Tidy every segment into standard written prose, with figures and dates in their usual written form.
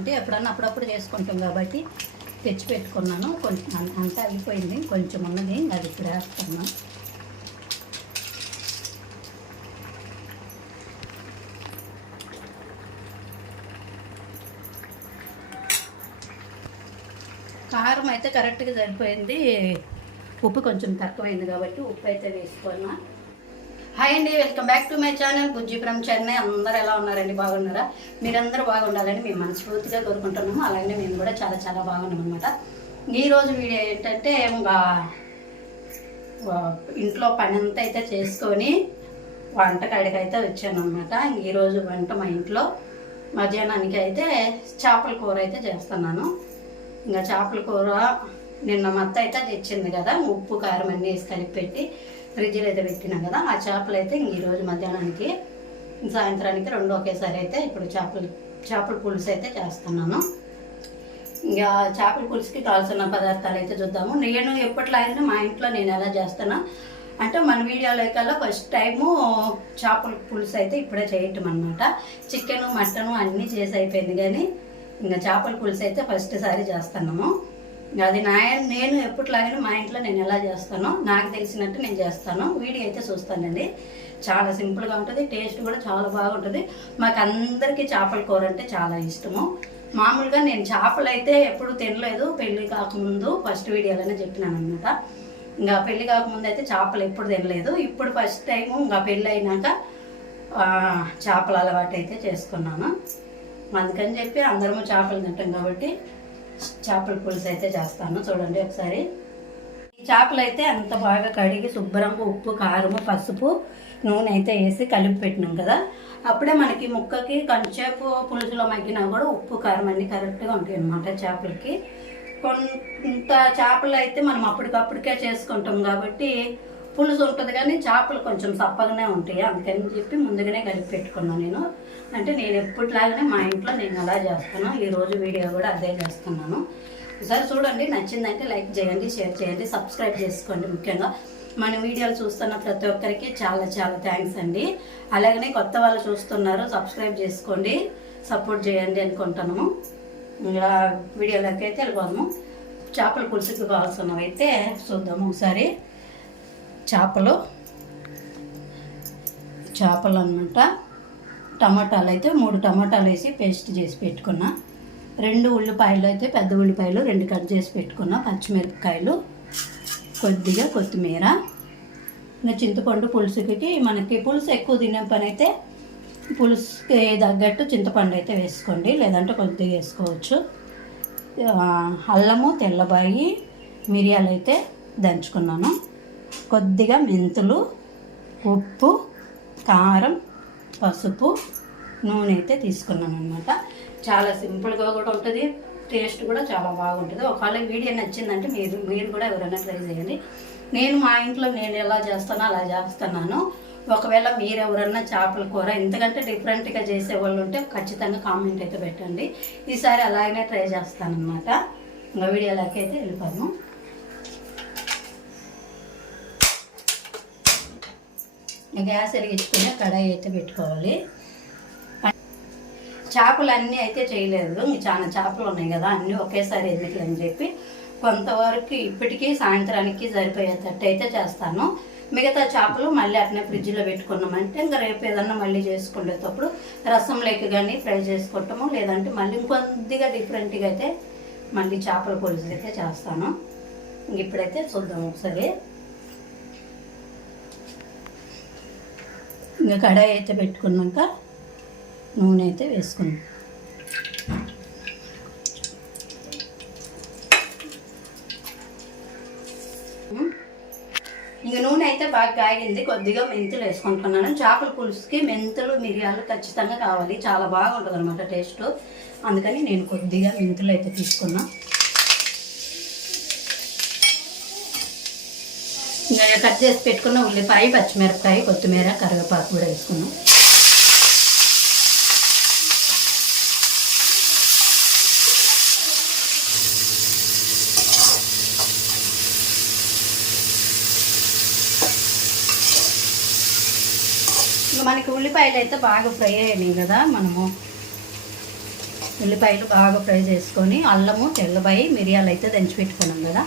అంటే ఎప్పుడన్నా అప్పుడప్పుడు చేసుకుంటాం కాబట్టి తెచ్చి పెట్టుకున్నాను. కొంచెం అంతా అయిపోయింది, కొంచెం ఉన్నది, అది ఇప్పుడు వేస్తున్నాను. కారం అయితే కరెక్ట్గా సరిపోయింది, ఉప్పు కొంచెం తక్కువైంది కాబట్టి ఉప్పు అయితే వేసుకున్నా. హాయ్ అండి, welcome back to my channel Bujji from Chennai. అందరూ ఎలా ఉన్నారండి? బాగున్నారా? మీరందరూ బాగుండాలని మేము మనస్ఫూర్తిగా కోరుకుంటున్నాము. అలాగే మేము కూడా చాలా చాలా బాగున్నాం అనమాట. ఈరోజు వీడియో ఏంటంటే ఇంట్లో పని అంతా అయితే చేసుకొని వంటకాడికి అయితే వచ్చాను అనమాట. ఈరోజు వంట మా ఇంట్లో మధ్యాహ్నానికి అయితే చేపల కూర అయితే చేస్తున్నాను. ఇంకా చేపల కూర నిన్న మా అత్త అయితే తెచ్చింది కదా, ఉప్పు కారం అన్నీ వేసి కలిపి పెట్టి ఫ్రిడ్జ్లో అయితే పెట్టినాం కదా. ఆ చేపలు అయితే ఈరోజు మధ్యాహ్నానికి సాయంత్రానికి రెండు ఒకేసారి అయితే ఇప్పుడు చేపల పులుసు అయితే చేస్తున్నాను. ఇంకా చేపల పులుసుకి కావాల్సిన పదార్థాలు అయితే చూద్దాము. నేను ఎప్పట్లాగే మా ఇంట్లో నేను ఎలా చేస్తాను అంటే మన వీడియోలో కల్లా ఫస్ట్ టైము చేపల పులుసు అయితే ఇప్పుడే చేయటం అనమాట. చికెను మటను అన్నీ చేసి అయిపోయింది, కానీ ఇంకా చేపల పులుసు అయితే ఫస్ట్ సారి చేస్తున్నాము. అది నేను ఎప్పటిలాగానే మా ఇంట్లో నేను ఎలా చేస్తానో నాకు తెలిసినట్టు నేను చేస్తాను. వీడియో అయితే చూస్తానండి. చాలా సింపుల్గా ఉంటుంది, టేస్ట్ కూడా చాలా బాగుంటుంది. మాకు అందరికీ చేపల కూర అంటే చాలా ఇష్టము. మామూలుగా నేను చేపలు అయితే ఎప్పుడు తినలేదు. పెళ్ళి కాకముందు ఫస్ట్ వీడియోలోనే చెప్పినాను అనమాట. ఇంకా పెళ్ళి కాకముందు అయితే చేపలు ఎప్పుడు తినలేదు. ఇప్పుడు ఫస్ట్ టైము ఇంకా పెళ్ళి అయినాక చేపల అలవాటు అయితే చేసుకున్నాను. అందుకని చెప్పి అందరము చేపలు తింటాం కాబట్టి చేపల పులుసు అయితే చేస్తాను. చూడండి ఒకసారి. ఈ చేపలు అయితే అంత బాగా కడిగి శుభ్రంగా ఉప్పు కారము పసుపు నూనె అయితే వేసి కలిపి పెట్టినాం కదా, అప్పుడే మనకి ముక్కకి కొంచెంసేపు పులుసులో మగ్గినా కూడా ఉప్పు కారం అన్నీ కరెక్ట్గా ఉంటాయి అన్నమాట చేపలకి. కొంత చేపలు అయితే మనం అప్పటికప్పటికే చేసుకుంటాం కాబట్టి పులుసు ఉంటుంది, కానీ చేపలు కొంచెం సప్పగానే ఉంటాయి. అందుకని చెప్పి ముందుగానే కలిపి పెట్టుకున్నాను నేను. అంటే నేను ఎప్పటిలాగానే మా ఇంట్లో నేను అలా చేస్తాను. ఈరోజు వీడియో కూడా అదే చేస్తున్నాను. ఒకసారి చూడండి, నచ్చిందంటే లైక్ చేయండి, షేర్ చేయండి, సబ్స్క్రైబ్ చేసుకోండి. ముఖ్యంగా మన వీడియోలు చూస్తున్న ప్రతి ఒక్కరికి చాలా చాలా థ్యాంక్స్ అండి. అలాగనే కొత్త వాళ్ళు చూస్తున్నారు, సబ్స్క్రైబ్ చేసుకోండి, సపోర్ట్ చేయండి అనుకుంటున్నాము. ఇంకా వీడియోలోకి అయితే వెళ్ళిపోదాము. చేపల పులుసుకి కావాల్సినవి అయితే చూద్దాము ఒకసారి. చేపలు అన్నమాట. టమాటాలు అయితే 3 టమాటాలు వేసి పేస్ట్ చేసి పెట్టుకున్నా. 2 ఉల్లిపాయలు అయితే పెద్ద ఉల్లిపాయలు 2 కట్ చేసి పెట్టుకున్నా. పచ్చిమిరపకాయలు, కొద్దిగా కొత్తిమీర. ఇంకా చింతపండు పులుసుకి మనకి పులుసు ఎక్కువ తినే పని అయితే పులుసుకి తగ్గట్టు చింతపండు అయితే వేసుకోండి, లేదంటే కొద్దిగా వేసుకోవచ్చు. అల్లము, తెల్లబాయి, మిరియాలు అయితే దంచుకున్నాను. కొద్దిగా మెంతులు, ఉప్పు, కారం, పసుపు, నూనె అయితే తీసుకున్నాను అనమాట. చాలా సింపుల్గా కూడా ఉంటుంది, టేస్ట్ కూడా చాలా బాగుంటుంది. ఒకవేళ వీడియో నచ్చిందంటే మీరు కూడా ఎవరైనా ట్రై చేయండి. నేను మా ఇంట్లో నేను ఎలా చేస్తానో అలా చేస్తున్నాను. ఒకవేళ మీరు ఎవరన్నా చేపల కూర ఇంతకంటే డిఫరెంట్గా చేసే వాళ్ళు ఉంటే ఖచ్చితంగా కామెంట్ అయితే పెట్టండి. ఈసారి అలాగనే ట్రై చేస్తానన్నమాట. ఇంకా వీడియోలోకి అయితే వెళ్ళిపోయాము. గ్యాస్ వెలిగించుకుని కడాయి అయితే పెట్టుకోవాలి. చేపలు అన్నీ అయితే చేయలేదు, చాలా చేపలు ఉన్నాయి కదా, అన్నీ ఒకేసారి ఎందుకు అని చెప్పి కొంతవరకు ఇప్పటికీ సాయంత్రానికి సరిపోయేటట్టు అయితే చేస్తాను. మిగతా చేపలు మళ్ళీ అట్నే ఫ్రిడ్జ్లో పెట్టుకున్నామంటే ఇంకా రేపు ఏదన్నా మళ్ళీ చేసుకునేటప్పుడు రసం లేక కానీ ఫ్రై చేసుకుంటాము, లేదంటే మళ్ళీ ఇంకొద్దిగా డిఫరెంట్గా అయితే మళ్ళీ చేపల పులుసు అయితే చేస్తాను. ఇప్పుడైతే చూద్దాం ఒకసారి. ఇంకా కడాయి అయితే పెట్టుకున్నాక నూనె అయితే వేసుకున్నాం. ఇంక నూనె అయితే బాగా కాగింది. కొద్దిగా మెంతులు వేసుకుంటున్నాను. చేపల పులుసుకి మెంతులు మిరియాలు ఖచ్చితంగా కావాలి, చాలా బాగుంటుంది అనమాట టేస్ట్. అందుకని నేను కొద్దిగా మెంతులు అయితే తీసుకున్నా. ఇంకా కట్ చేసి పెట్టుకున్న ఉల్లిపాయ, పచ్చిమిరపకాయ, కొత్తిమీర, కరివేపాకు కూడా వేసుకున్నాం. మనకి ఉల్లిపాయలు అయితే బాగా ఫ్రై అయినాయి కదా, మనము ఉల్లిపాయలు బాగా ఫ్రై చేసుకొని అల్లము తెల్లబాయి మిరియాలు అయితే దంచి పెట్టుకున్నాం కదా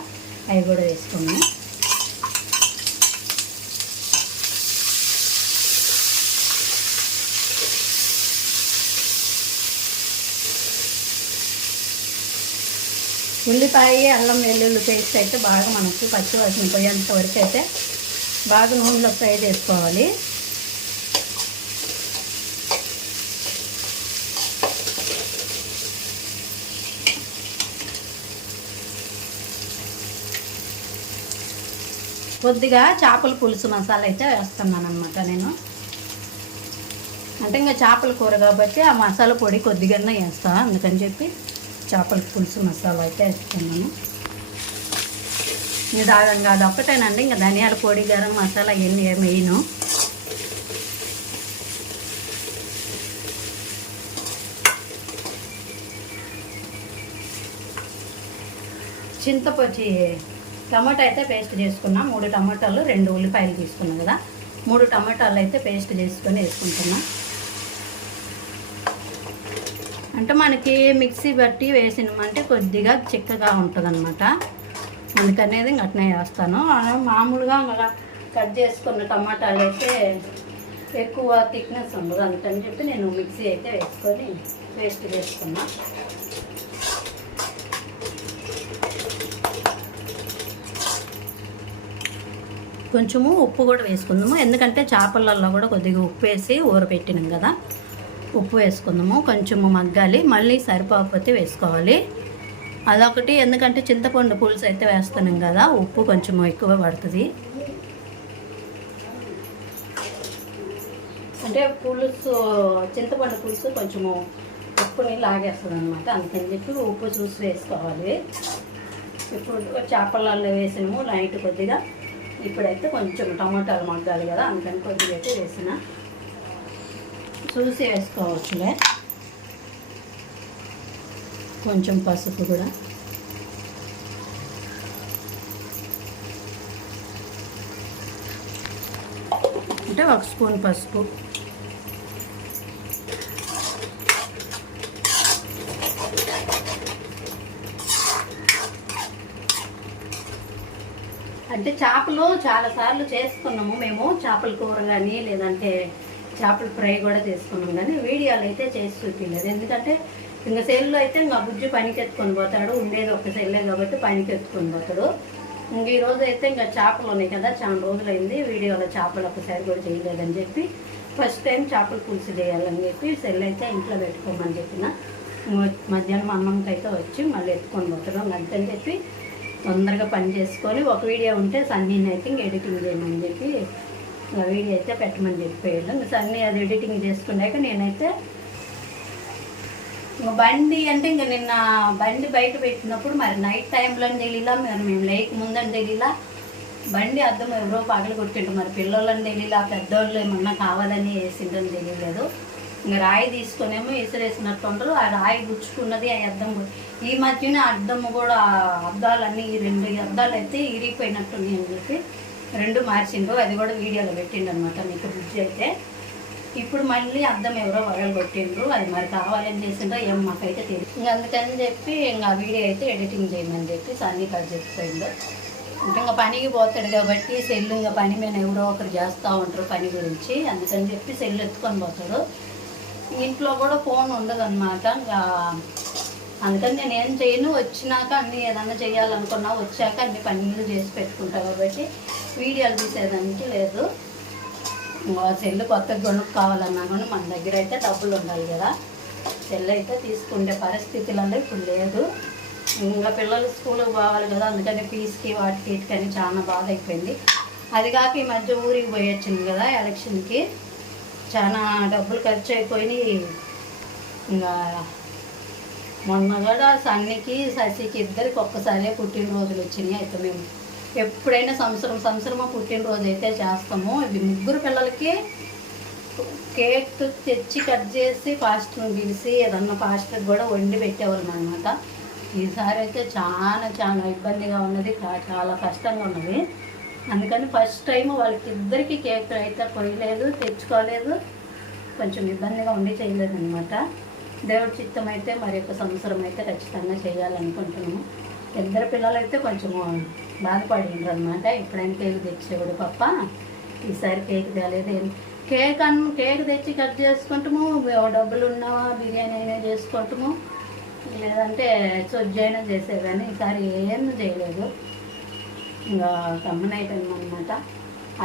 అవి కూడా వేసుకున్నాం. ఉల్లిపాయ అల్లం వెల్లుల్లి పేస్ట్ అయితే బాగా మనకు పచ్చివాసన పోయేంత వరకు అయితే బాగా నూనెలో ఫ్రై చేసుకోవాలి. కొద్దిగా చేపల పులుసు మసాలా అయితే వేస్తున్నాను అనమాట నేను. అంటే ఇంకా చేపల కూర కాబట్టి ఆ మసాలా పొడి కొద్దిగానే వేస్తాను, అందుకని చెప్పి చేపల పులుసు మసాలా అయితే వేస్తున్నాను. ఇంకా అది ఒక్కటేనండి, ఇంకా ధనియాల పొడి గరం మసాలా ఇవన్నీ ఏమి వేయను. చింతపచ్చి టమాటా అయితే పేస్ట్ చేసుకున్నా. 3 టమాటాలు 2 ఉల్లిపాయలు తీసుకున్నాం కదా, 3 టమాటాలు అయితే పేస్ట్ చేసుకొని వేసుకుంటున్నా. అంటే మనకి మిక్సీ బట్టి వేసినామంటే కొద్దిగా చిక్కగా ఉంటుంది అనమాట, అందుకనేది అట్నే వేస్తాను. మామూలుగా అలా కట్ చేసుకున్న టమాటాలు అయితే ఎక్కువ థిక్నెస్ ఉండదు, అందుకని చెప్పి నేను మిక్సీ అయితే వేసుకొని పేస్ట్ చేసుకున్నా. కొంచెము ఉప్పు కూడా వేసుకుందాము, ఎందుకంటే చేపలలో కూడా కొద్దిగా ఉప్పు వేసి ఊరపెట్టినాం కదా, ఉప్పు వేసుకుందాము. కొంచెము మగ్గాలి, మళ్ళీ సరిపోకపోతే వేసుకోవాలి. అదొకటి, ఎందుకంటే చింతపండు పులుసు అయితే వేస్తున్నాం కదా, ఉప్పు కొంచెం ఎక్కువ పడుతుంది. అంటే పులుసు చింతపండు పులుసు కొంచెము ఉప్పుని లాగేస్తుంది అనమాట, అందుకని చెప్పి ఉప్పు చూసి వేసుకోవాలి. ఇప్పుడు చేపలలో వేసినాము లైట్ కొద్దిగా. ఇప్పుడైతే కొంచెం టమాటాలు మగ్గాలి కదా, అందుకని కొద్దిగా అయితే వేసిన, చూసి వేసుకోవచ్చులే. కొంచెం పసుపు కూడా, అంటే 1 స్పూన్ పసుపు. అంటే చేపలు చాలాసార్లు చేసుకున్నాము మేము, చేపల కూర కానీ లేదంటే చేపల ఫ్రై కూడా చేసుకున్నాం, కానీ వీడియోలు అయితే చేసి చూపించలేదు. ఎందుకంటే ఇంకా సెల్లో అయితే ఇంకా బుజ్జి పనికి ఎత్తుకొని పోతాడు, ఉండేది ఒక సెల్లే కాబట్టి పనికి ఎత్తుకొని పోతాడు. ఇంక ఈరోజు అయితే ఇంకా చేపలు ఉన్నాయి కదా, చాలా రోజులైంది వీడియోలో చేపలు ఒకసారి కూడా చేయలేదని చెప్పి ఫస్ట్ టైం చేపల పులుసు చేయాలని చెప్పి సెల్ అయితే ఇంట్లో పెట్టుకోమని చెప్పిన. మధ్యాహ్నం అన్నంకి అయితే వచ్చి మళ్ళీ ఎత్తుకొని పోతాడు, అందుకని చెప్పి తొందరగా పని చేసుకొని ఒక వీడియో ఉంటే సన్నీని అయితే ఇంక ఎడిటింగ్ చేయమని చెప్పి వీడియో అయితే పెట్టమని చెప్పేయాలి. ఇంకా సన్నీ అది ఎడిటింగ్ చేసుకున్నాక నేనైతే బండి అంటే ఇంకా నిన్న బండి బయట పెట్టినప్పుడు మరి నైట్ టైంలో తెలియలా, మరి మేము లేక ముందని తెలియలా, బండి అద్దం ఎవరో పగలు కొట్టింటాం, మరి పిల్లలని తెలియలా, పెద్దోళ్ళు ఏమన్నా కావాలని వేసిందని తెలియలేదు. ఇంకా రాయి తీసుకునేమో విసిరేసినట్టు ఉంటారు, ఆ రాయి గుచ్చుకున్నది ఆ అద్దం. ఈ మధ్యన అద్దము కూడా అద్దాలన్నీ 2 అద్దాలు అయితే ఇరిగిపోయినట్టున్నాయి అని చెప్పి 2 మార్చిండ్రు, అది కూడా వీడియోలో పెట్టిండు అనమాట మీకు బుజ్జి అయితే. ఇప్పుడు మళ్ళీ అద్దం ఎవరో వగలు కొట్టిండ్రు, అది మరి కావాలని చేసిండ్రో ఏం మాకైతే తెలియదు. ఇంకా అందుకని చెప్పి ఇంకా వీడియో అయితే ఎడిటింగ్ చేయమని చెప్పి సన్నీ కట్ చెప్పిపోయిండు. అంటే ఇంకా పనికి పోతాడు కాబట్టి సెల్లు ఇంకా పని మీద ఎవరో ఒకరు చేస్తూ ఉంటారు పని గురించి, అందుకని చెప్పి సెల్లు ఎత్తుకొని పోతాడు. ఇంట్లో కూడా ఫోన్ ఉండదు అనమాట, ఇంకా అందుకని నేను ఏం చేయను. వచ్చినాక అన్నీ ఏదన్నా చేయాలనుకున్నా వచ్చాక అన్ని పనులు చేసి పెట్టుకుంటా కాబట్టి వీడియోలు తీసేదానికి లేదు. సెల్లు కొత్తగా కొనుక్కోవాలన్నా కూడా మన దగ్గర అయితే డబ్బులు ఉండాలి కదా, సెల్ అయితే తీసుకుంటే పరిస్థితులలో ఇప్పుడు లేదు. ఇంకా పిల్లలు స్కూల్కి పోవాలి కదా, అందుకని ఫీజుకి వాటికి వీటికని చాలా బాధ అయిపోయింది. అది కాక ఈ మధ్య ఊరికి పోయి వచ్చింది కదా ఎలక్షన్కి, చాలా డబ్బులు ఖర్చు అయిపోయినాయి. ఇంకా మొన్న కూడా సన్నికి శశికి ఇద్దరికి ఒక్కసారి పుట్టినరోజులు వచ్చినాయి. అయితే మేము ఎప్పుడైనా సంవత్సరమో పుట్టినరోజు అయితే చేస్తాము. ఇవి 3 పిల్లలకి కేక్ తెచ్చి కట్ చేసి ఫాస్ట్ను పిలిచి ఏదన్నా ఫాస్ట్గా కూడా వండి పెట్టేవాళ్ళం అనమాట. ఈసారి అయితే చాలా ఇబ్బందిగా ఉన్నది, చాలా కష్టంగా ఉన్నది. అందుకని ఫస్ట్ టైం వాళ్ళకి ఇద్దరికి కేక్ అయితే కొయ్యలేదు, తెచ్చుకోలేదు, కొంచెం ఇబ్బందిగా ఉండి చేయలేదు అనమాట. దేవుడి చిత్తం అయితే మరి ఒక సంవత్సరం అయితే ఖచ్చితంగా చేయాలనుకుంటున్నాము. ఇద్దరు పిల్లలైతే కొంచెము బాధపడిండ్రు అనమాట. ఎప్పుడైనా కేక్ తెచ్చేవాడు పప్ప, ఈసారి కేక్ తేలేదు. కేక్ తెచ్చి కట్ చేసుకుంటాము, డబ్బులు ఉన్నావా బిర్యానీ అయినా చేసుకుంటాము, లేదంటే సొజ్జు అయినా చేసేది. కానీ ఈసారి ఏం చేయలేదు, ఇంకా గమ్మనైపోయింది అనమాట.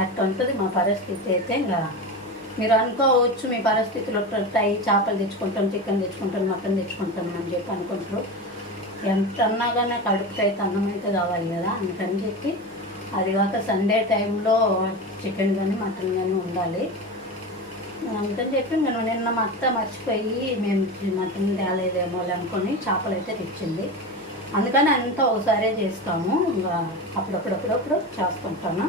అట్లా ఉంటుంది మా పరిస్థితి అయితే. ఇంకా మీరు అనుకోవచ్చు మీ పరిస్థితులు ఉంటాయి, చేపలు తెచ్చుకుంటాం, చికెన్ తెచ్చుకుంటాం, మటన్ తెచ్చుకుంటాం అని చెప్పి అనుకుంటారు. ఎంత అన్నా కానీ కడుపుకి అయితే అన్నం అయితే కావాలి కదా, అందుకని చెప్పి అది కాక సండే టైంలో చికెన్ కానీ మటన్ కానీ ఉండాలి. అందుకని చెప్పి నేను నిన్న మా అత్త మర్చిపోయి మేము మటన్ తేలేదేమో అనుకొని చేపలు అయితే తెచ్చింది. అందుకని అంతా ఒకసారే చేస్తాము, ఇంకా అప్పుడప్పుడప్పుడప్పుడు చేసుకుంటాను.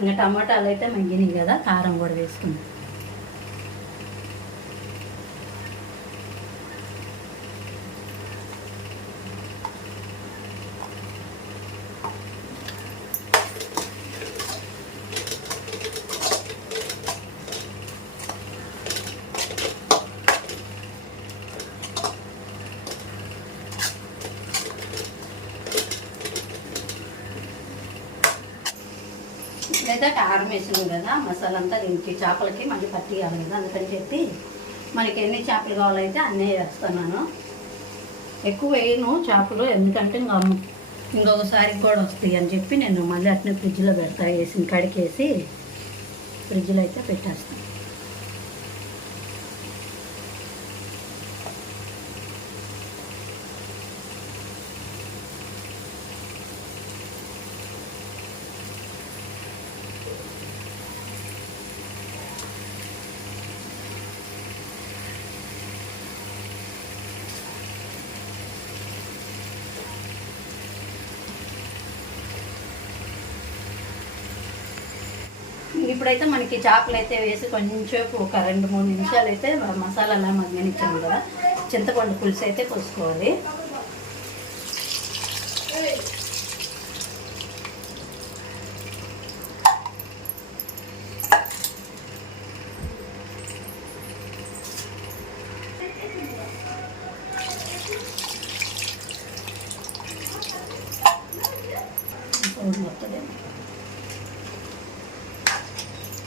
ఇంకా టమాటాలు అయితే మగ్గినాయి కదా, కారం కూడా వేసుకుంటాం. ఇప్పుడైతే కారం వేసినాం కదా, మసాలా అంతా దీనికి చేపలకి మళ్ళీ పట్టియాలి కదా, అందుకని చెప్పి మనకి ఎన్ని చేపలు కావాలైతే అన్నీ వేస్తున్నాను. ఎక్కువ వేయను చేపలు, ఎందుకంటే ఇంకొకసారి కూడా వస్తాయి అని చెప్పి నేను మళ్ళీ అట్నే ఫ్రిడ్జ్లో పెడతా. వేసి కడికేసి ఫ్రిడ్జ్లో అయితే పెట్టేస్తాను. ఇప్పుడైతే మనకి చేపలు అయితే వేసి కొంచెంసేపు ఒక 2-3 నిమిషాలు అయితే మసాలా అలా మగ్గనిచ్చాము కదా, చింతపండు పులుసు అయితే పోసుకోవాలి.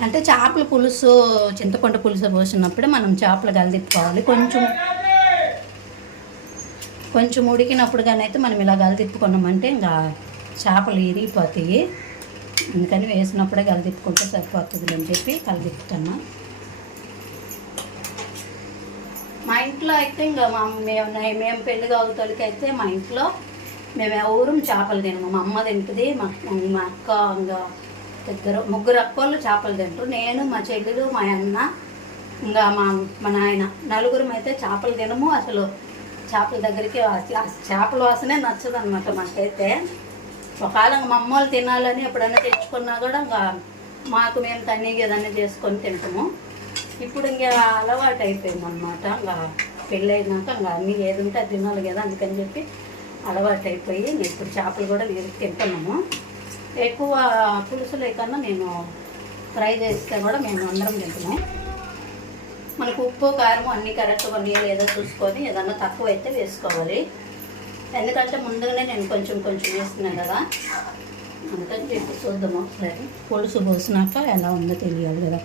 అంటే చేపల పులుసు చింతపండు పులుసు పోసినప్పుడు మనం చేపలు గలదిప్పుకోవాలి. కొంచెం ఉడికినప్పుడు కానీ అయితే మనం ఇలా గలదిప్పుకున్నామంటే ఇంకా చేపలు ఇరిగిపోతాయి. అందుకని వేసినప్పుడే గలదిప్పుకుంటే సరిపోతుంది అని చెప్పి కలదిప్పుతున్నా. మా ఇంట్లో అయితే ఇంకా మేము పెళ్లి కాగుతోలికి అయితే మా ఇంట్లో మేము ఎవరు చేపలు తినము. మా అమ్మ తింటుంది, మా అక్క, ఇంకా ముగ్గురు అక్కోళ్ళు చేపలు తింటారు. నేను, మా చెల్లెలు, మా అన్న, ఇంకా మా నాయన, నలుగురం అయితే చేపలు తినము. అసలు చేపల దగ్గరికి చేపల వాసనే నచ్చదు అనమాట మాకైతే. ఒకవేళ మా అమ్మ వాళ్ళు తినాలని ఎప్పుడైనా తెచ్చుకున్నా కూడా ఇంకా మాకు మేము తనీగా ఏదైనా చేసుకొని తింటాము. ఇప్పుడు ఇంకా అలవాటు అయిపోయింది అనమాట. ఇంకా పెళ్ళి అయినాక ఇంకా అన్నీ ఏది ఉంటే అది తినాలి కదా, అందుకని చెప్పి అలవాటు అయిపోయి ఇప్పుడు చేపలు కూడా తింటున్నాము. ఎక్కువ పులుసు లేకన్నా నేను ఫ్రై చేస్తే కూడా మేము అందరం తింటున్నాం. మనకు ఉప్పు కారం అన్నీ కరెక్ట్గా నీళ్ళు ఏదో చూసుకొని ఏదన్నా తక్కువ అయితే వేసుకోవాలి. ఎందుకంటే ముందుగానే నేను కొంచెం వేస్తున్నాను కదా, అందుకని చెప్పి చూద్దాము ఒకసారి. పులుసు పోసినాక ఎలా ఉందో తెలియాలి కదా.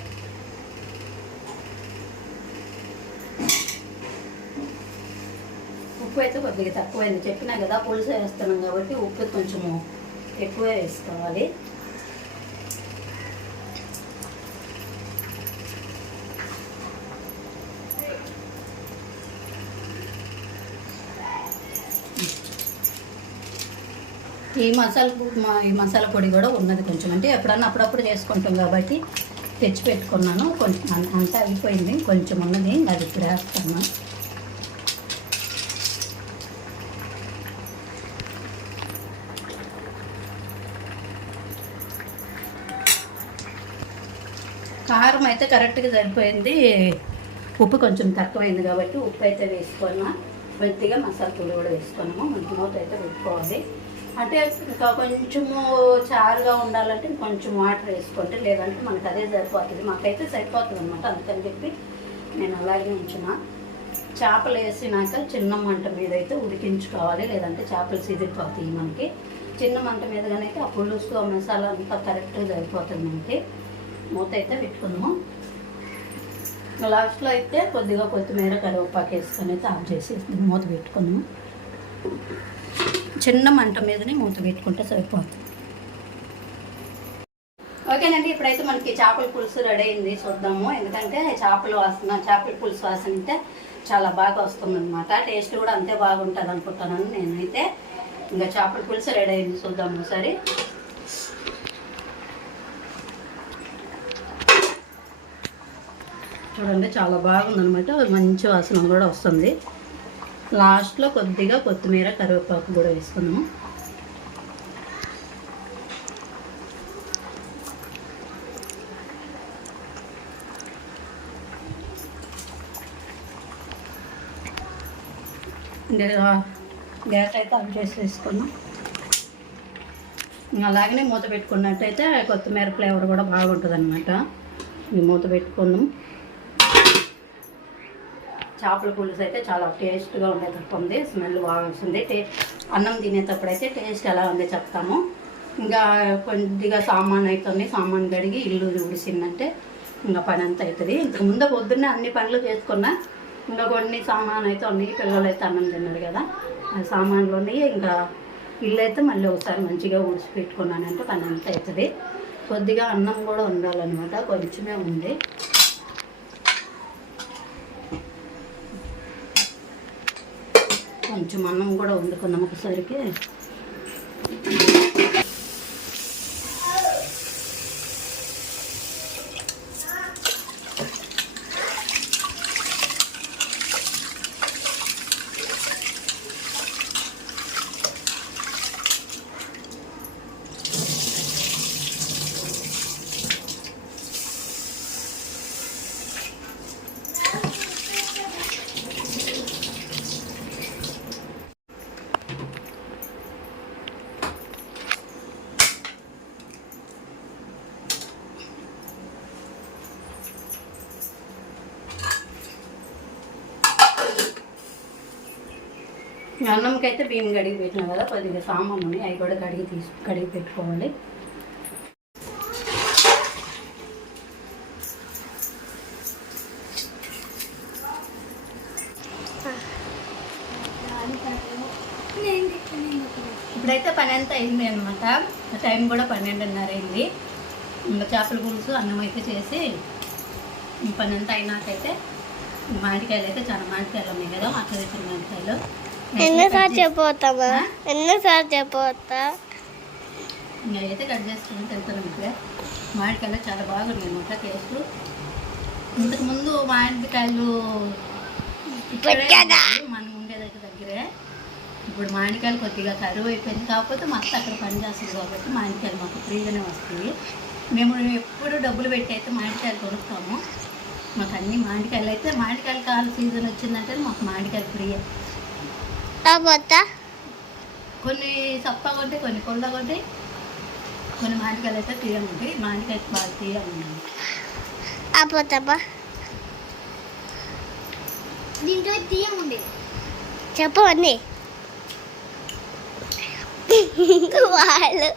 ఉప్పు అయితే కొద్దిగా తక్కువైంది, చెప్పినా కదా పులుసు వేస్తున్నాం కాబట్టి ఉప్పు కొంచెము ఎక్కువే వేసుకోవాలి. ఈ మసాలా పొడి కూడా ఉన్నది కొంచెం, అంటే ఎప్పుడన్నా అప్పుడప్పుడు చేసుకుంటాం కాబట్టి తెచ్చి పెట్టుకున్నాను. కొంచెం అంతా అయిపోయింది, కొంచెం ఉన్నది, అది ఇప్పుడు వేస్తాను. కారం అయితే కరెక్ట్గా సరిపోయింది, ఉప్పు కొంచెం తక్కువైంది కాబట్టి ఉప్పు అయితే వేసుకున్నా. కొద్దిగా మసాలా పొడి కూడా వేసుకున్నాము. మంచి మూత అయితే పెట్టుకోవాలి. అంటే ఇంకా కొంచెము చారుగా ఉండాలంటే కొంచెం వాటర్ వేసుకుంటే, లేదంటే మనకు అదే సరిపోతుంది. మాకైతే సరిపోతుంది అనమాట, అందుకని చెప్పి నేను అలాగే ఉంచిన. చేపలు వేసినాక చిన్న మంట మీద అయితే ఉడికించుకోవాలి, లేదంటే చేపలు సిదిరిపోతాయి మనకి. చిన్న మంట మీద కనుక ఆ పులుసు మసాలా అంతా కరెక్ట్గా సరిపోతుంది మనకి. మూత అయితే పెట్టుకుందాము. లాస్ట్లో అయితే కొద్దిగా కొత్తిమీర కరివేపాకు వేసుకొని అయితే ఆఫ్ చేసి మూత పెట్టుకున్నాము. చిన్న మంట మీదనే మూత పెట్టుకుంటే సరిపోతుంది. ఓకేనండి, ఇప్పుడైతే మనకి చేపల పులుసు రెడీ అయింది, చూద్దాము. ఎందుకంటే చేపల పులుసు వాసన అయితే చాలా బాగా వస్తుంది అనమాట. టేస్ట్ కూడా అంతే బాగుంటుంది అనుకుంటున్నాను నేనైతే. ఇంకా చేపల పులుసు రెడీ అయింది, చూద్దాము ఒకసారి. చూడండి చాలా బాగుందనమాట, మంచి వాసన కూడా వస్తుంది. లాస్ట్లో కొద్దిగా కొత్తిమీర కరివేపాకు కూడా వేసుకున్నాము. గ్యాస్ అయితే ఆన్ చేసి వేసుకున్నాం. అలాగనే మూత పెట్టుకున్నట్టయితే కొత్తిమీర ఫ్లేవర్ కూడా బాగుంటుంది అనమాట. మూత పెట్టుకున్నాం. చేపల పులుసు అయితే చాలా టేస్ట్గా ఉండేటప్పుడు స్మెల్ బాగా వస్తుంది. అన్నం తినేటప్పుడు అయితే టేస్ట్ ఎలా ఉందో చెప్తాము. ఇంకా కొద్దిగా సామాన్ అవుతుంది, సామాన్ కడిగి ఇల్లు ఉడిసిందంటే ఇంకా పని అంతా అవుతుంది. ఇంతకుముందు పొద్దున్నే అన్ని పనులు చేసుకున్నా. ఇంకా కొన్ని సామాన్లు అయితే ఉన్నాయి, పిల్లలు అయితే అన్నం తిన్నారు కదా, ఆ సామాన్లు ఉన్నాయి. ఇంకా ఇల్లు అయితే మళ్ళీ ఒకసారి మంచిగా ఊడ్చి పెట్టుకున్నానంటే పని అంతా అవుతుంది. కొద్దిగా అన్నం కూడా ఉండాలన్నమాట, కొంచెమే ఉంది. కొంచెం అన్నం కూడా వండుకున్నాం ఒకసారికి. అన్నంకి అయితే బియ్యం కడిగి పెట్టినాం కదా, కొద్దిగా సామాన్ ఉన్నాయి, అవి కూడా కడిగి పెట్టుకోవాలి. ఇప్పుడైతే పని అంతా అయింది అనమాట. టైం కూడా 12:30 అయింది. ఇంకా చేపల పులుసు అన్నం అయితే చేసి పని అంతా అయినాకైతే మామిడికాయలు అయితే చాలా మామిడికాయలు ఉన్నాయి కదా, అక్కడ తెచ్చిన మామిడికాయలు ఎన్నిసార్లు చెప్పవుతామా ఇంకా అయితే కట్ చేసుకుని తింటాను. ఇప్పుడే మామిడికాయలు చాలా బాగున్నాయి అనమాట టేస్ట్. ఇంతకుముందు మామిడికాయలు మనం ఉండేదైతే దగ్గరే. ఇప్పుడు మామిడికాయలు కొద్దిగా కరువు అయిపోయింది, కాకపోతే మస్తు అక్కడ పని చేస్తుంది కాబట్టి మామిడికాయలు మాకు ఫ్రీగానే వస్తాయి. మేము ఎప్పుడు డబ్బులు పెట్టి అయితే మామిడికాయలు కొనుక్తాము. మాకు అన్ని మామిడికాయలు అయితే మామిడికాయలు కాలు సీజన్ వచ్చిందంటే మాకు మామిడికాయలు ఫ్రీ. కొన్ని సప్పగా ఉంటాయి, కొన్ని పొల్లగా ఉంటాయి, కొన్ని మామిడికాయలు అయితే తీయగా ఉంటాయి. మామిడికాయలు బాగా తీయగా ఉన్నాయి. దీంట్లో తీయగా ఉండే చెప్పు అన్నీ వాళ్ళు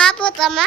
మాపోతామా.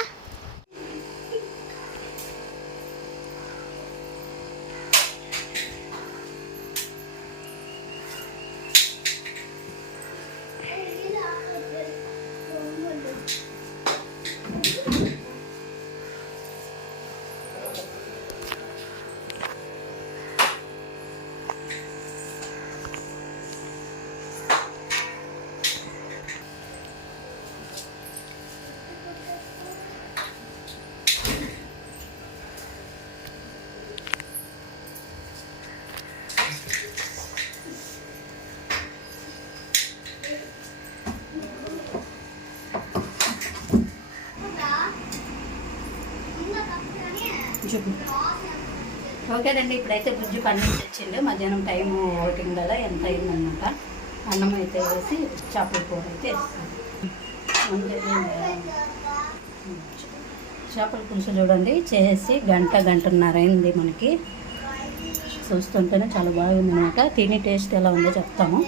ఓకేనండి, ఇప్పుడైతే బుజ్జి పని నుంచి వచ్చిండు. మధ్యాహ్నం టైము 1 ఎంత అయిందన్నమాట. అన్నం అయితే వేసి చేపల కూర అయితే చేపల పులుసు చూడండి చేసి గంటన్నర అయింది మనకి. చూస్తుంటేనే చాలా బాగుంది అనమాట. తిని టేస్ట్ ఎలా ఉందో చెప్తాము.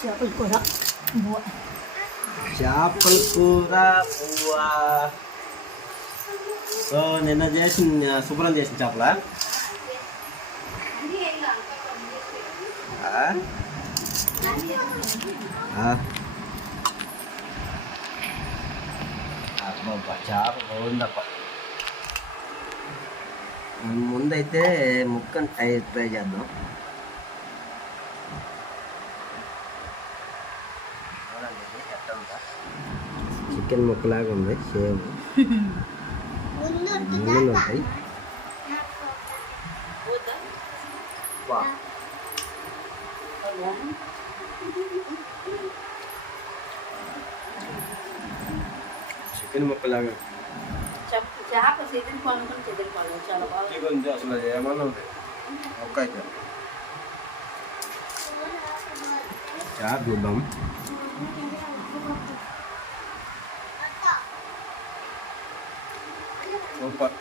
చేపల కూర చేపల కూర పువ్వ. సో నిన్న శుభ్రం చేసిన చేపల చేప బాగుందప్ప. ముందైతే ముక్కను ట్రై చేద్దాం. చికెన్ ముక్కలాగా ఉంది, సేమ్ ముళ్ళు ఉంటాయి. చికెన్ ముక్కలాగా చేప చెదిరిపోవాలి చాలా బాగా అసలు ఏమన్నా ఉంటాయి. ఒక్క అయితే చేప చూద్దాం. సూపర్,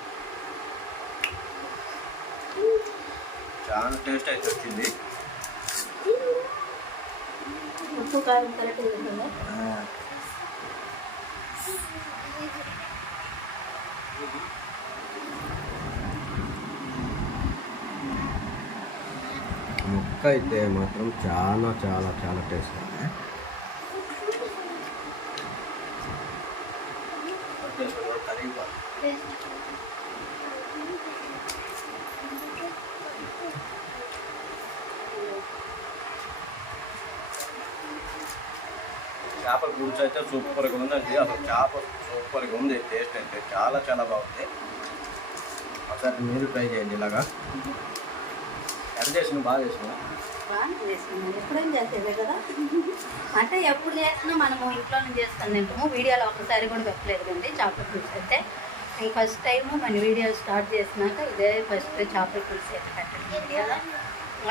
చాలా టేస్ట్ అయితే వచ్చింది. ఉప్పు కారం కరెక్ట్ ఉంటుందా? ముక్క అయితే మాత్రం చాలా చాలా చాలా టేస్ట్ ఉంది. చేపల పులుసు అయితే సూపర్గా ఉందండి. అసలు చేప సూపర్గా ఉంది. టేస్ట్ అయితే చాలా చాలా బాగుంది. ఒకసారి మీరు ట్రై చేయండి. ఇలాగా ఎంత చేసిన బాగా చేసిన ఎప్పుడేం చేసేదే కదా. అంటే ఎప్పుడు చేసినా మనము ఇంట్లోనే చేసుకొని తింటాము. వీడియోలో ఒకసారి కూడా పెట్టలేదు కండి చేపల పులుసు అయితే. నేను ఫస్ట్ టైము మన వీడియో స్టార్ట్ చేసినాక ఇదే ఫస్ట్ చేపల పులుసు అయితే పెట్టండి వీడియోలో.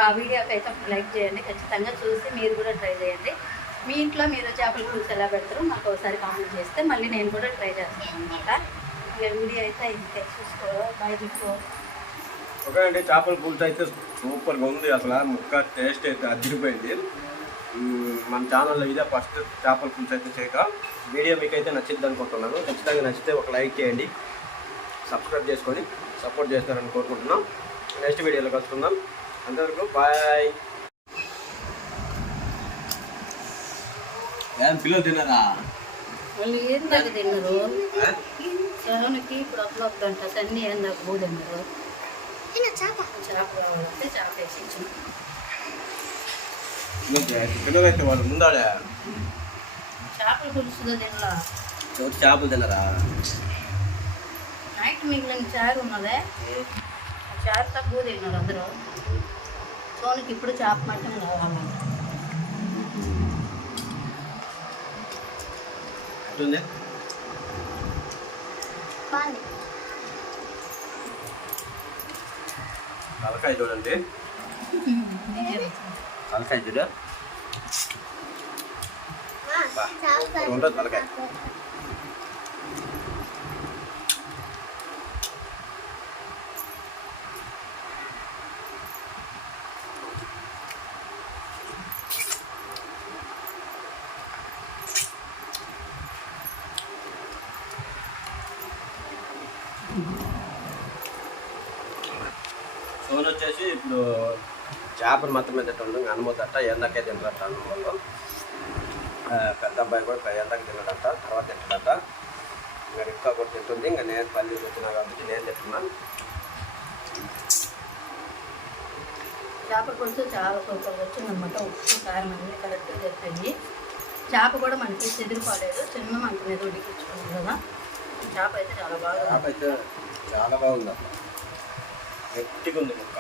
ఆ వీడియోకి అయితే లైక్ చేయండి, ఖచ్చితంగా చూసి మీరు కూడా ట్రై చేయండి. మీ ఇంట్లో మీరు చేపల పులుసు ఎలా పెడతారో నాకు ఒకసారి కామెంట్ చేస్తే మళ్ళీ నేను కూడా ట్రై చేస్తాను అనమాట. ఇక వీడియో అయితే ఇంకే చూసుకో బాయ్ చెప్పు. ఓకే అండి, చేపల పులుసు అయితే సూపర్గా ఉంది. అసలు ముక్క టేస్ట్ అయితే అదిరిపోయింది. మన ఛానల్లో ఇదే ఫస్ట్ చేపల పులుసు అయితే చేయక. వీడియో మీకు అయితే నచ్చిద్ది అనుకుంటున్నాను. ఖచ్చితంగా నచ్చితే ఒక లైక్ చేయండి, సబ్స్క్రైబ్ చేసుకొని సపోర్ట్ చేస్తారని కోరుకుంటున్నాం. నెక్స్ట్ వీడియోలో కలుసుకుందాం. అంతవరకు బాయ్. ఏం పిల్లలు తిన్నారా? వాళ్ళు ఏం దాకా తిన్నారు. సోనికి ఇప్పుడు ఒక గంట సన్ని ఏం దాకా పూ తిన్నారు. చేప కావాలంటే చేప వేసి ఇచ్చిన పిల్లలు అయితే వాళ్ళు ముందాడే చేపల పులుసుగా తినలా. చేపలు తిన్నారా? నైట్ మిగిలిన చారు ఉన్నదే, ఆ చారు తక్కువ తిన్నారు అందరూ. సోనికి ఇప్పుడు చేప మటన్ కావాలంట. తలకాయ చూడండి, తలకాయ చూడ ఉంటుంది తలకాయ. సోన్ వచ్చేసి ఇప్పుడు చేపలు మాత్రమే తింటుండే, అనుమతట ఎండకే తింటారట. అన్నం వల్ల పెద్ద అబ్బాయి కూడా ఎండకి తినడట, తర్వాత తింటాడట. ఇంకా ఇంకా కూడా తింటుంది. ఇంకా నేను పల్లి వచ్చినా కాబట్టి నేను తింటున్నాను. చేపల పులుసు చాలా సూపర్గా వచ్చిందనమాట. ఉప్పు కారం అన్నీ కరెక్ట్గా చెప్పింది. చేప కూడా మనకి చెదిరిపోలేదు, చిన్న మంట మీద ఉడికించుకున్నాం కదా. చేప అయితే చాలా బాగా చేప అయితే చాలా బాగుంది అసలు, గట్టిగా ఉంది ముక్క.